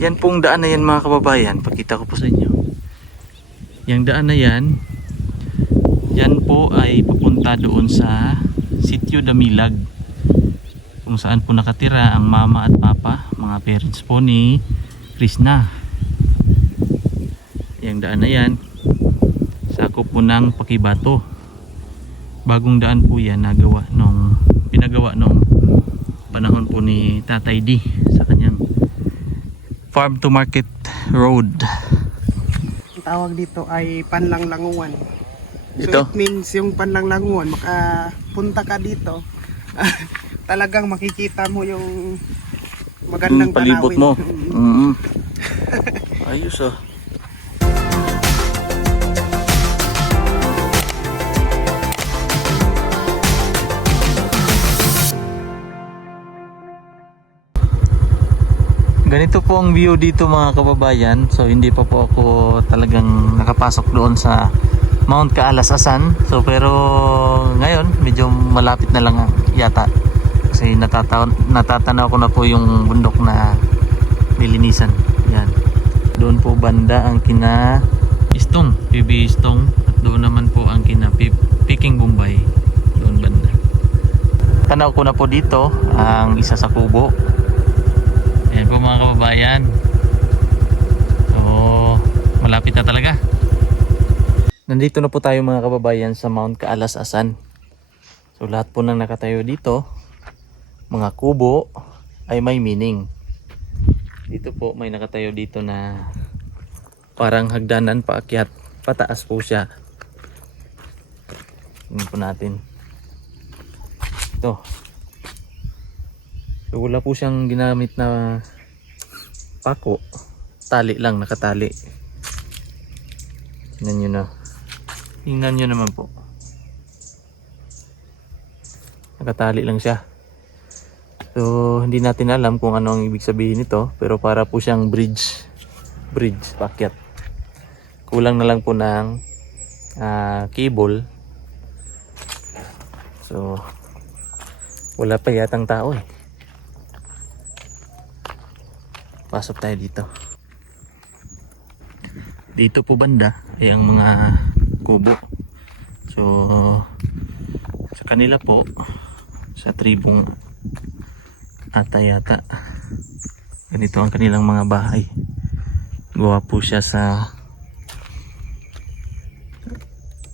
Yan pong daan na yan mga kababayan, pakita ko po sa inyo. Yang daan na yan, yan po ay papunta doon sa Sitio Damilag, kung saan po nakatira ang mama at papa, mga parents po ni Krishna. Yang daan na yan, sakop po ng Pakibato. Bagong daan po yan, pinagawa nung panahon po ni Tatay D sa kanyang farm to market road. Ang tawag dito ay panlanglanguan. So Ito? it means yung panlanglanguan, makapunta ka dito, talagang makikita mo yung magandang Palibot tanawin. mo. Ayos ah. Ganito po ang view dito mga kababayan. So hindi pa po ako talagang nakapasok doon sa Mount Kaalasasan. So pero ngayon medyo malapit na lang yata. Kasi natatanaw ko na po yung bundok na nilinisan. Yan. Doon po banda ang kina Istong, PB Istong. At doon naman po ang kina Peking Bombay. Doon banda. Tanaw ko na po dito ang isa sa kubo. Ayan po mga kababayan. So, malapit na talaga. Nandito na po tayo mga kababayan sa Mount Kaalasasan. So, lahat po nang nakatayo dito, mga kubo, ay may meaning. Dito po, may nakatayo dito na parang hagdanan paakyat. Pataas po siya. Tingnan po natin. Ito. So wala po siyang ginamit na pako, tali lang, nakatali. Tingnan nyo naman po, nakatali lang siya. So hindi natin alam kung ano ang ibig sabihin nito, pero para po siyang bridge paakyat. Kulang na lang po ng cable. So wala pa yatang tao eh. Pasok tayo dito. Dito po banda ay ang mga kubo. So sa kanila po, sa tribong yata, ganito ang kanilang mga bahay. Gawa po siya sa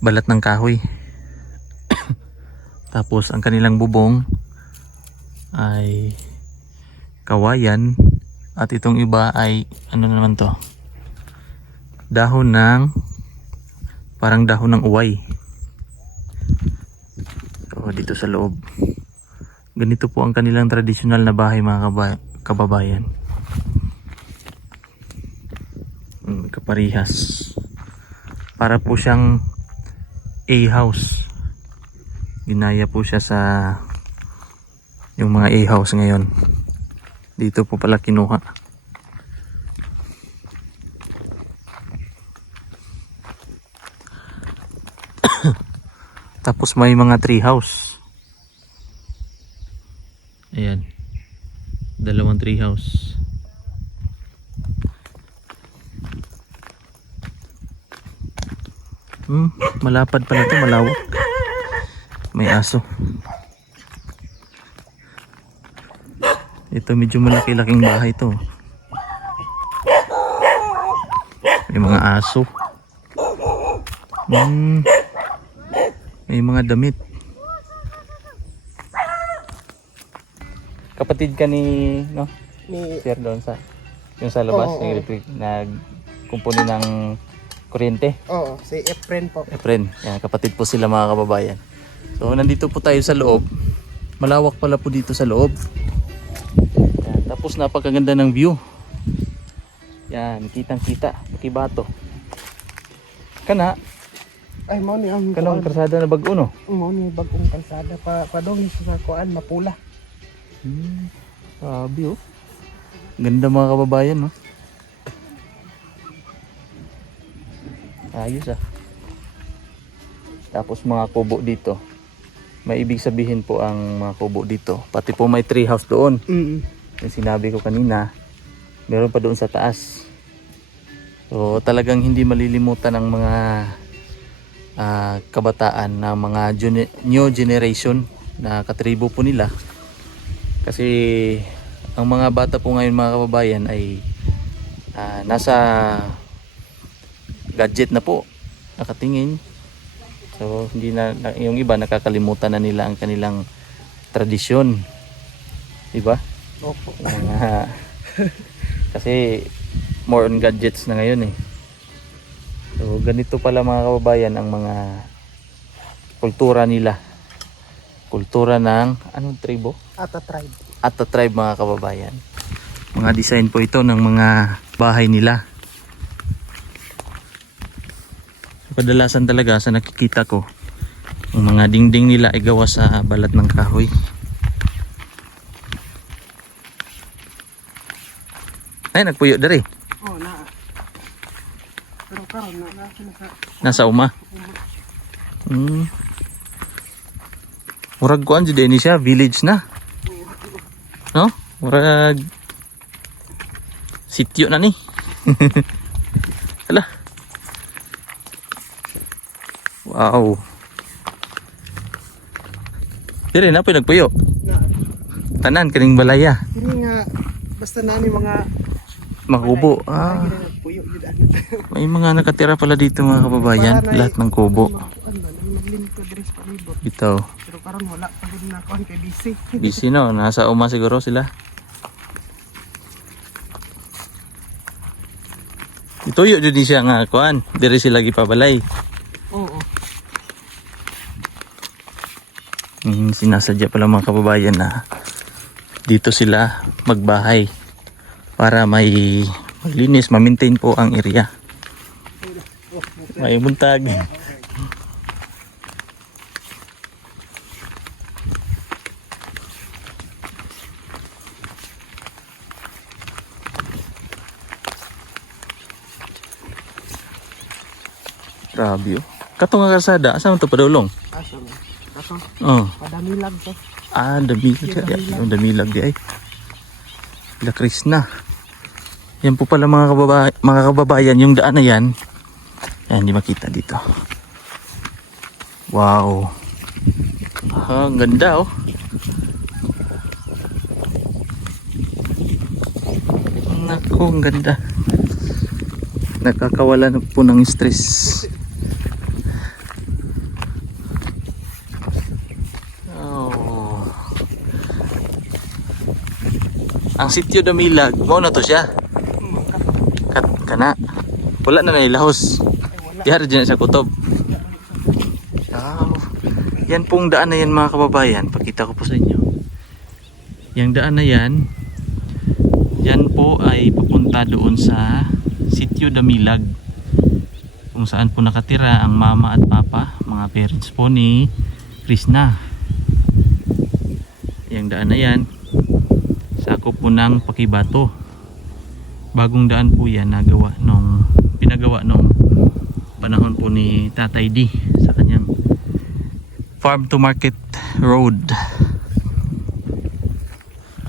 balat ng kahoy. Tapos ang kanilang bubong ay kawayan. At itong iba ay ano naman to? Parang dahon ng uway. So dito sa loob. Ganito po ang kanilang tradisyonal na bahay mga kababayan. Kaparihas. Para po siyang A-house. Ginaya po siya sa yung mga A-house ngayon. Dito po pala kinuha. Tapos may mga tree house. Ayan. Dalawang tree house. Malapad pala ito, malawak. May aso. Ito medyo malaki-laking bahay to. May mga aso. May mga damit. Kapatid ka ni Sir doon sa yung sa labas, yung electric, nagkumpuni ng kuryente. Oo, si Efren po. Efren, yan, kapatid po sila mga kababayan. So nandito po tayo sa loob. Malawak pala po dito sa loob. Tapos napakaganda ng view. Yan, kitang-kita, Pakibato. Kana Ay mo ni ang kanang kalsada na bag-o no. Mo ni bagong kalsada pa dong sa kuan mapula. Sabi oh. Ganda mga kababayan no. Ayos ah. Tapos mga kubo dito. May ibig sabihin po ang mga kubo dito. Pati po may tree house doon. Yung sinabi ko kanina, Meron pa doon sa taas. So talagang hindi malilimutan ng mga kabataan na mga new generation na katribo po nila. Kasi ang mga bata po ngayon mga kababayan ay nasa gadget na po nakatingin. So hindi na yung iba nakakalimutan na nila ang kanilang tradisyon. Diba? Opo. Kasi more on gadgets na ngayon eh. So ganito pala mga kababayan ang mga kultura nila. Kultura ng anong tribo? Ata tribe. Ata tribe mga kababayan. Mga design po ito ng mga bahay nila. Kadalasan talaga sa nakikita ko, ang mga dingding nila ay gawa sa balat ng kahoy. Ay, nagpuyo dari. Oh, na. Pero karon na Nasa uma. Murag kuan jud ini siya, village na. No? Murag sityo na ni. Hala. Wow. Dire na pinagpuyo. Tanan kaning balaya. Hindi nga basta nani mga Makubo. puyo yun. May mga nakatira pala dito mga kababayan. Lahat ng kubo. Naglingkod rin sa palibot. Ito. Pero karon wala pa gud na kuan kay busy. Busy no. Nasa uma siguro sila. Ituyo jud ni siya nga kuan. Diri sila gipabalay. Oo. Sinasadya pala mga kababayan na dito sila magbahay para may maglinis, ma-maintain po ang area. May buntag. Grabe oh. Kato nga kasada, asa man to padulong? Aso. Kaso Oh. padamilag to. Damilag di ay. La Krishna. Yan po pala mga kababayan, yung daan na yan. Yan, hindi makita dito. Wow. Ang ganda oh. Naku, ang ganda. Nakakawala na po ng stress. Ang sitio Damilag, mao na to siya. Kana. Wala na nailahos. Dihar dyan sa kutob. Oh. Yan pong daan na yan mga kababayan. Pakita ko po sa inyo. Yang daan na yan, yan po ay papunta doon sa sitio Damilag. Kung saan po nakatira ang mama at papa, mga parents po ni Krishna. Yang daan na yan, sakop po ng Pakibato. Bagong daan po yan pinagawa nung panahon po ni Tatay D sa kanyang farm to market road.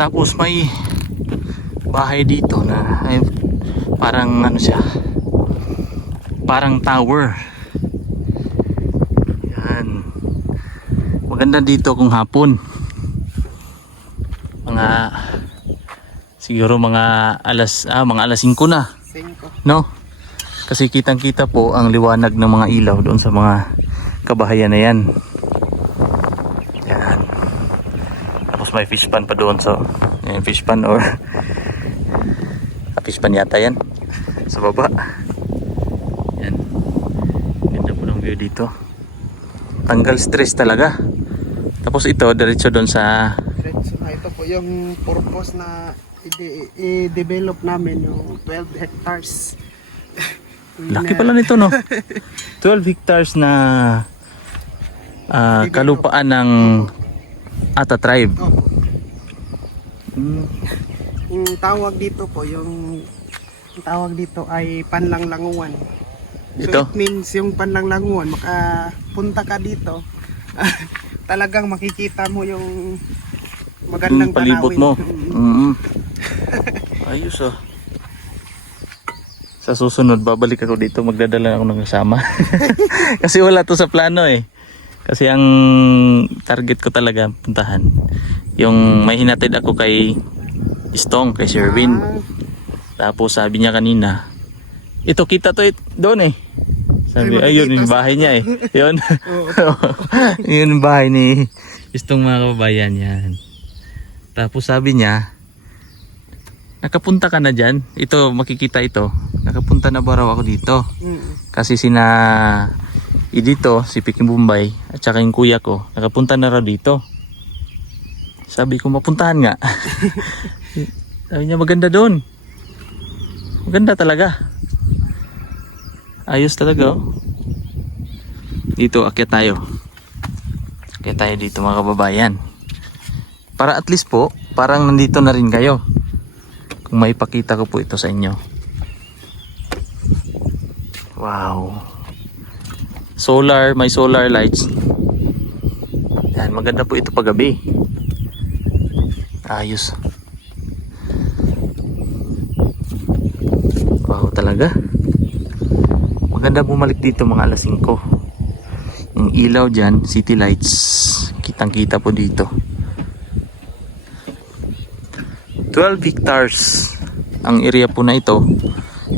Tapos may bahay dito na ay parang ano siya, parang tower. Yan, maganda dito kung hapon, siguro mga alas 5 na, 5. no? Kasi kitang-kita po ang liwanag ng mga ilaw doon sa mga kabahayan na yan. Yan. Tapos may fish pan pa doon, so yan, fish pan or fish pan yata yan sa baba. Yan. Ganda po ng view dito. Tanggal stress talaga. Tapos ito, diretso doon sa Ito po yung purpose na i-develop namin yung 12 hectares. laki pala nito no. 12 hectares na kalupaan ng Ata tribe. Yung tawag dito po, yung tawag dito ay panlanglanguan. So Ito? it means yung panlanglanguan, makapunta ka dito, talagang makikita mo yung magandang palibot tanawin. mo. Ayos ah. Sa susunod, babalik ako dito. Magdadala ako ng kasama. Kasi wala to sa plano eh. Kasi ang target ko talaga puntahan. Yung may hinatid ako kay Istong, kay Sherwin. Tapos sabi niya kanina, ito kita to doon eh. Sabi, ayun yung bahay niya eh. Yun. Yun yung bahay ni Istong mga kababayan yan. Tapos sabi niya, nakapunta ka na dyan. Ito, makikita ito. Nakapunta na ba raw ako dito? Kasi sina dito, si Piking Bombay at saka yung kuya ko, nakapunta na raw dito. Sabi ko, mapuntahan nga. Sabi niya, maganda doon. Maganda talaga. Ayos talaga oh. Dito, akyat tayo. Akyat tayo dito mga kababayan. Para at least po, parang nandito na rin kayo. Kung maipakita ko po ito sa inyo. Wow. Solar, may solar lights. Yan, maganda po ito paggabi. Ayos. Wow talaga. Maganda bumalik dito mga alas 5. Yung ilaw dyan, city lights. Kitang kita po dito. 12 hectares ang area po na ito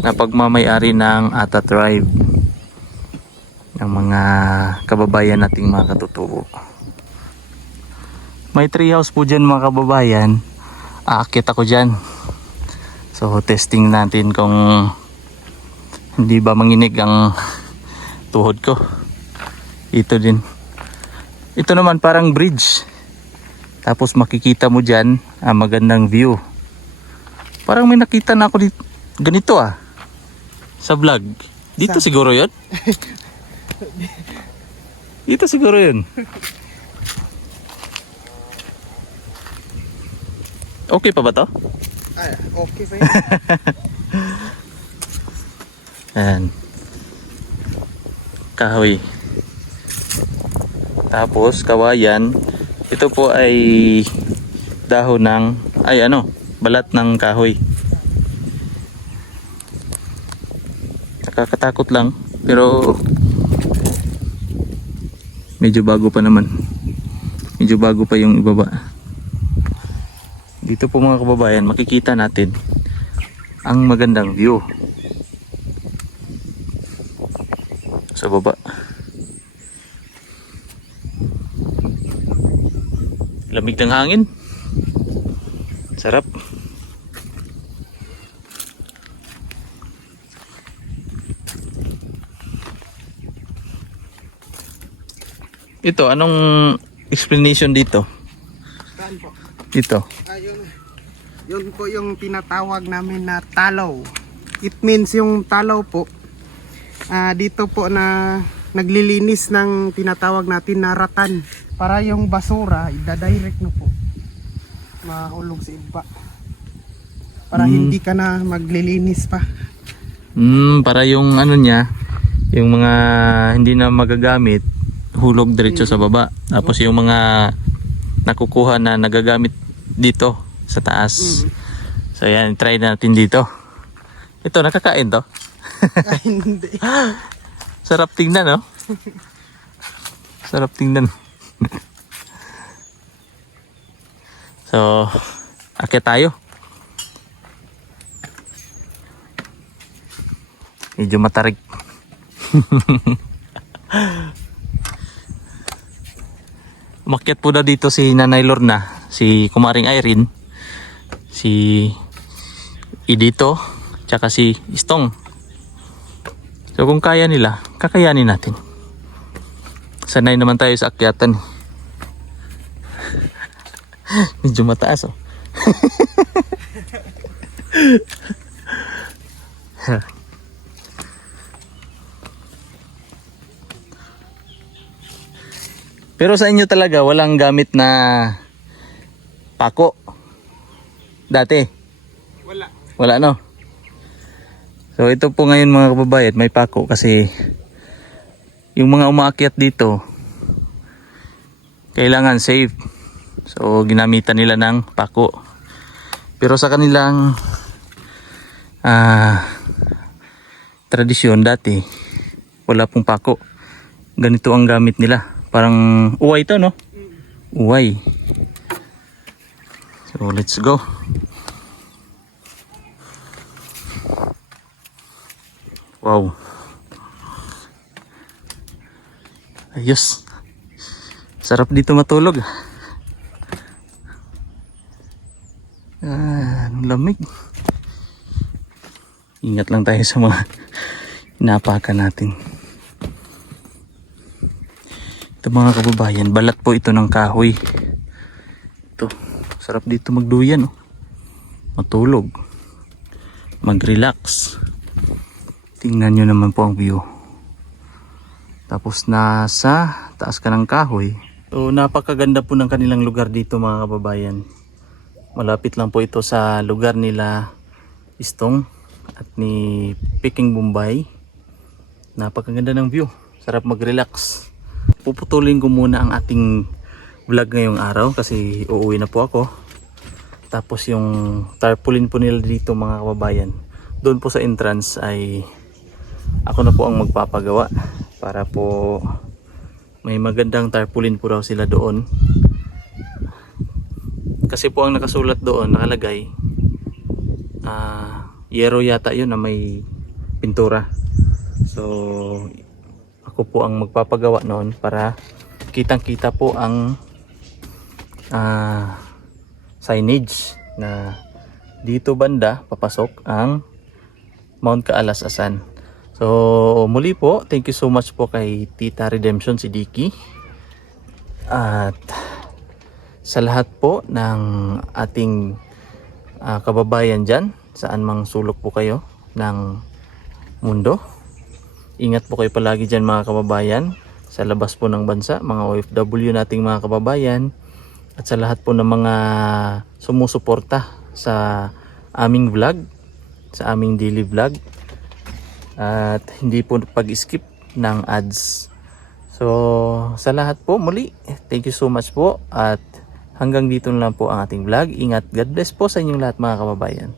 na pagmamayari ng Ata Tribe ng mga kababayan nating mga katutubo. May tree house po dyan mga kababayan. Aakyat ako dyan. So testing natin kung hindi ba manginig ang tuhod ko. Ito din. Ito naman parang bridge. Tapos makikita mo dyan ang magandang view. Parang may nakita na ako dito. Ganito ah. Sa vlog. Dito siguro yun? Dito siguro yun. Okay pa ba to? Ay, okay pa yun. Ayan. Kahoy. Tapos kawayan. Ito po ay dahon ng balat ng kahoy. Nakakatakot lang pero medyo bago pa naman. Medyo bago pa yung ibaba. Dito po mga kababayan, makikita natin ang magandang view sa baba. Lamig ng hangin. Sarap. Ito, anong explanation dito? Saan po? Dito. Yun po yung tinatawag namin na talaw. It means yung talaw po, dito po na naglilinis ng tinatawag natin na ratan. Para yung basura, ida-direct na po. Mahulog sa iba. Para hindi ka na maglilinis pa. Para yung ano niya, yung mga hindi na magagamit, hulog diretso sa baba. Tapos yung mga nakukuha na nagagamit dito sa taas. So yan, try natin dito. Ito, nakakain to? Ay, hindi. Sarap tingnan, no? Sarap tingnan. So, akyat tayo. Medyo matarik. Umakyat po na dito si Nanay Lorna, si Kumaring Irene, si Idito, tsaka si Istong. So kung kaya nila, kakayanin natin. Sanay naman tayo sa akyatan. Medyo mataas oh. Pero sa inyo talaga walang gamit na pako dati? Wala no? So ito po ngayon mga kababayan, may pako kasi yung mga umaakyat dito kailangan safe. So ginamitan nila ng pako. Pero sa kanilang tradisyon dati, wala pong pako. Ganito ang gamit nila. Parang uway to, no? Uway. So let's go. Wow. Ayos. Sarap dito matulog. Ang lamig. Ingat lang tayo sa mga inapakan natin. Ito mga kababayan, balat po ito ng kahoy. Ito, sarap dito magduyan, oh. Matulog, mag-relax. Tingnan nyo naman po ang view. Tapos nasa taas ka ng kahoy. So napakaganda po ng kanilang lugar dito mga kababayan. Malapit lang po ito sa lugar nila Istong at ni Peking Bombay. Napakaganda ng view. Sarap mag-relax. Puputulin ko muna ang ating vlog ngayong araw kasi uuwi na po ako. Tapos yung tarpaulin po nila dito mga kababayan, doon po sa entrance ay ako na po ang magpapagawa para po may magandang tarpaulin po raw sila doon. Kasi po ang nakasulat doon, nakalagay yero yata yun na may pintura. So ako po ang magpapagawa noon para kitang kita po ang signage na dito banda papasok ang Mount Kaalas-Asan. So muli po, thank you so much po kay Tita Redemption si Dicky at sa lahat po ng ating kababayan dyan, saan mang sulok po kayo ng mundo. Ingat po kayo palagi dyan mga kababayan, sa labas po ng bansa, mga OFW nating mga kababayan, at sa lahat po ng mga sumusuporta sa aming vlog, sa aming daily vlog, at hindi po pag-skip ng ads. So sa lahat po muli, thank you so much po at hanggang dito na lang po ang ating vlog. Ingat, God bless po sa inyong lahat mga kababayan.